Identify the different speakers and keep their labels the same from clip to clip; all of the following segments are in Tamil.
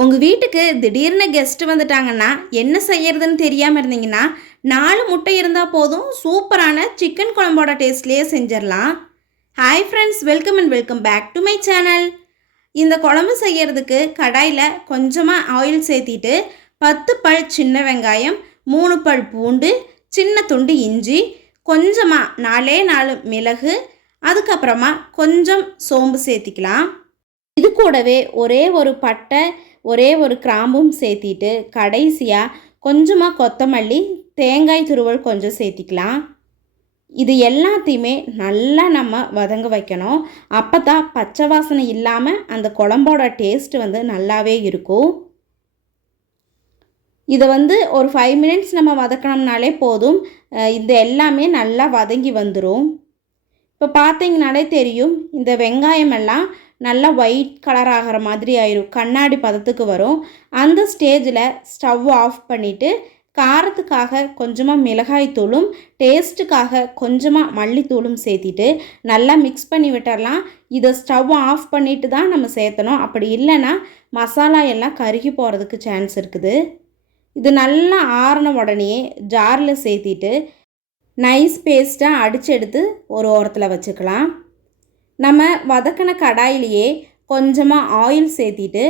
Speaker 1: உங்கள் வீட்டுக்கு திடீர்னு கெஸ்ட்டு வந்துட்டாங்கன்னா என்ன செய்யறதுன்னு தெரியாமல் இருந்தீங்கன்னா நாலு முட்டை இருந்தால் போதும் சூப்பரான சிக்கன் குழம்போட டேஸ்ட்லேயே செஞ்சிடலாம். Hi friends welcome and welcome back to my channel இந்த குழம்பு செய்யறதுக்கு கடாயில் கொஞ்சமாக ஆயில் சேர்த்திட்டு பத்து பல் சின்ன வெங்காயம் மூணு பல் பூண்டு சின்ன துண்டு இஞ்சி கொஞ்சமாக நாலே நாலு மிளகு அதுக்கப்புறமா கொஞ்சம் சோம்பு சேர்த்திக்கலாம். இது கூடவே ஒரே ஒரு பட்டை ஒரே ஒரு கிராம்பும் சேர்த்திட்டு கடைசியாக கொஞ்சமாக கொத்தமல்லி தேங்காய் துருவல் கொஞ்சம் சேர்த்திக்கலாம். இது எல்லாத்தையுமே நல்லா நம்ம வதங்க வைக்கணும். அப்போ தான் பச்சை வாசனை இல்லாமல் அந்த குழம்போட டேஸ்ட் வந்து நல்லாவே இருக்கும். இதை வந்து ஒரு ஃபைவ் மினிட்ஸ் நம்ம வதக்கணும்னாலே போதும். இது இந்த எல்லாமே நல்லா வதங்கி வந்துடும் இப்போ பார்த்தீங்கனாலே தெரியும் இந்த வெங்காயம் எல்லாம் நல்லா ஒயிட் கலர் ஆகிற மாதிரி ஆயிரும் கண்ணாடி பதத்துக்கு வரும். அந்த ஸ்டேஜில் ஸ்டவ் ஆஃப் பண்ணிவிட்டு காரத்துக்காக கொஞ்சமாக மிளகாய் தூளும் டேஸ்ட்டுக்காக கொஞ்சமாக மல்லித்தூளும் சேர்த்திட்டு நல்லா மிக்ஸ் பண்ணி விட்டுடலாம் இதை ஸ்டவ் ஆஃப் பண்ணிட்டு தான் நம்ம சேர்த்தணும். அப்படி இல்லைன்னா மசாலா எல்லாம் கருகி போகிறதுக்கு சான்ஸ் இருக்குது. இது நல்லா ஆறின உடனே ஜாரில் சேர்த்திட்டு நைஸ் பேஸ்ட்டாக அடித்து எடுத்து ஒரு ஓரத்தில் வச்சுக்கலாம். நம்ம வதக்கின கடாயிலேயே கொஞ்சமாக ஆயில் சேர்த்திட்டு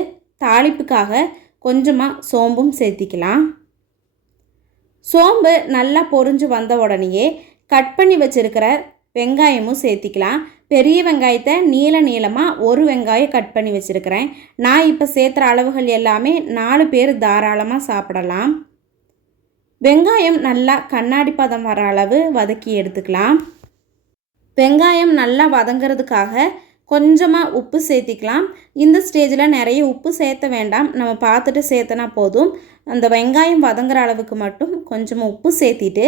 Speaker 1: தாளிப்புக்காக கொஞ்சமாக சோம்பும் சேர்த்திக்கலாம். சோம்பு நல்லா பொரிஞ்சு வந்த உடனேயே கட் பண்ணி வச்சுருக்கிற வெங்காயமும் சேர்த்திக்கலாம். பெரிய வெங்காயத்தை நீள நீளமாக ஒரு வெங்காயம் கட் பண்ணி வச்சுருக்கிறேன். நான் இப்போ சேர்த்துற அளவுகள் எல்லாமே நாலு பேர் தாராளமாக சாப்பிடலாம். வெங்காயம் நல்லா கண்ணாடி பதம் வர அளவு வதக்கி எடுத்துக்கலாம். வெங்காயம் நல்லா வதங்கிறதுக்காக கொஞ்சமாக உப்பு சேர்த்திக்கலாம். இந்த ஸ்டேஜில் நிறைய உப்பு சேர்த்த வேண்டாம். நம்ம பார்த்துட்டு சேர்த்தனா போதும். அந்த வெங்காயம் வதங்குற அளவுக்கு மட்டும் கொஞ்சமாக உப்பு சேர்த்திட்டு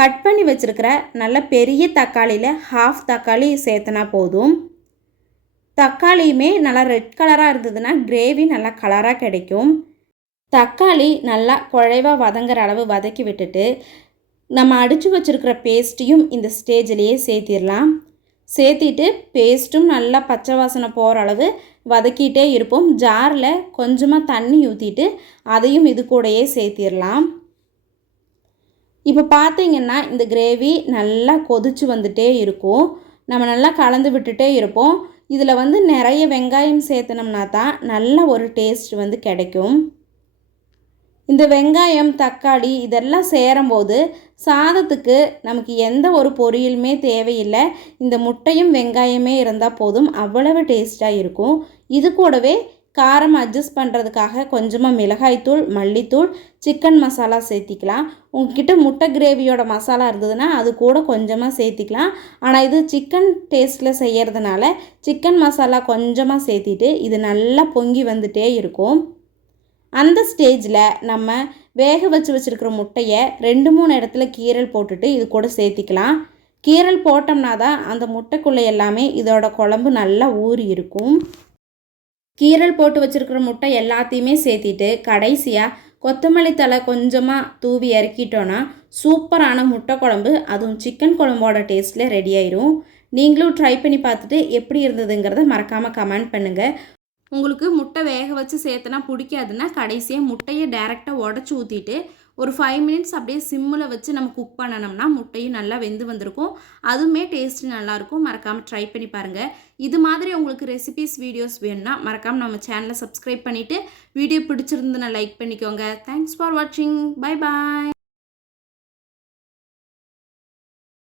Speaker 1: கட் பண்ணி வச்சுருக்கிற நல்ல பெரிய தக்காளியில் ஹாஃப் தக்காளி சேர்த்தனா போதும். தக்காளியுமே நல்லா ரெட் கலராக இருந்ததுன்னா கிரேவி நல்லா கலராக கிடைக்கும். தக்காளி நல்லா குழைவாக வதங்குற அளவு வதக்கி விட்டுட்டு நம்ம அடித்து வச்சுருக்கிற பேஸ்ட்டையும் இந்த ஸ்டேஜ்லேயே சேர்த்திடலாம். சேர்த்திட்டு பேஸ்ட்டும் நல்லா பச்சை வாசனை போகிற அளவு வதக்கிட்டே இருப்போம். ஜாரில் கொஞ்சமாக தண்ணி ஊற்றிட்டு அதையும் இது கூடயே சேர்த்திடலாம். இப்போ பார்த்தீங்கன்னா இந்த கிரேவி நல்லா கொதிச்சு வந்துட்டே இருக்கும். நம்ம நல்லா கலந்து விட்டுட்டே இருப்போம். இதில் வந்து நிறைய வெங்காயம் சேர்த்தனோம்னா தான் நல்ல ஒரு டேஸ்ட் வந்து கிடைக்கும். இந்த வெங்காயம் தக்காளி இதெல்லாம் சேரும்போது சாதத்துக்கு நமக்கு எந்த ஒரு பொரியலுமே தேவையில்லை. இந்த முட்டையும் வெங்காயமே இருந்தால் போதும். அவ்வளவு டேஸ்ட்டாக இருக்கும். இது கூடவே காரம் அட்ஜஸ்ட் பண்ணுறதுக்காக கொஞ்சமாக மிளகாய்த்தூள் மல்லித்தூள் சிக்கன் மசாலா சேர்த்திக்கலாம். உங்ககிட்ட முட்டை கிரேவியோட மசாலா இருந்ததுன்னா அது கூட கொஞ்சமாக சேர்த்திக்கலாம். ஆனால் இது சிக்கன் டேஸ்ட்டில் செய்கிறதுனால சிக்கன் மசாலா கொஞ்சமாக சேர்த்திட்டு இது நல்லா பொங்கி வந்துட்டே இருக்கும். அந்த ஸ்டேஜில் நம்ம வேக வச்சு வச்சுருக்கிற முட்டையை ரெண்டு மூணு இடத்துல கீரல் போட்டுட்டு இது கூட சேர்த்திக்கலாம். கீரல் போட்டோம்னா தான் அந்த முட்டைக்குள்ளே எல்லாமே இதோட குழம்பு நல்லா ஊறி இருக்கும். கீரல் போட்டு வச்சுருக்கிற முட்டை எல்லாத்தையுமே சேர்த்திட்டு கடைசியாக கொத்தமல்லி தழை கொஞ்சமாக தூவி இறக்கிட்டோன்னா சூப்பரான முட்டை குழம்பு அதுவும் சிக்கன் குழம்போட டேஸ்ட்டில் ரெடி ஆயிரும். நீங்களும் ட்ரை பண்ணி பார்த்துட்டு எப்படி இருந்ததுங்கிறத மறக்காமல் கமெண்ட் பண்ணுங்கள் உங்களுக்கு முட்டை வேக வச்சு சேர்த்தனா பிடிக்காதுன்னா கடைசியாக முட்டையை டேரெக்டாக உடச்சி ஊற்றிட்டு ஒரு ஃபைவ் மினிட்ஸ் அப்படியே சிம்மில் வச்சு நம்ம குக் பண்ணணும்னா முட்டையும் நல்லா வெந்து வந்திருக்கும். அதுவுமே டேஸ்ட் நல்லாயிருக்கும் மறக்காமல் ட்ரை பண்ணி பாருங்கள் இது மாதிரி உங்களுக்கு ரெசிபிஸ் வீடியோஸ் வேணும்னா மறக்காமல் நம்ம சேனலை சப்ஸ்கிரைப் பண்ணிவிட்டு வீடியோ பிடிச்சிருந்துன்னா லைக் பண்ணிக்கோங்க. தேங்க்ஸ் ஃபார் வாட்சிங் பை பாய்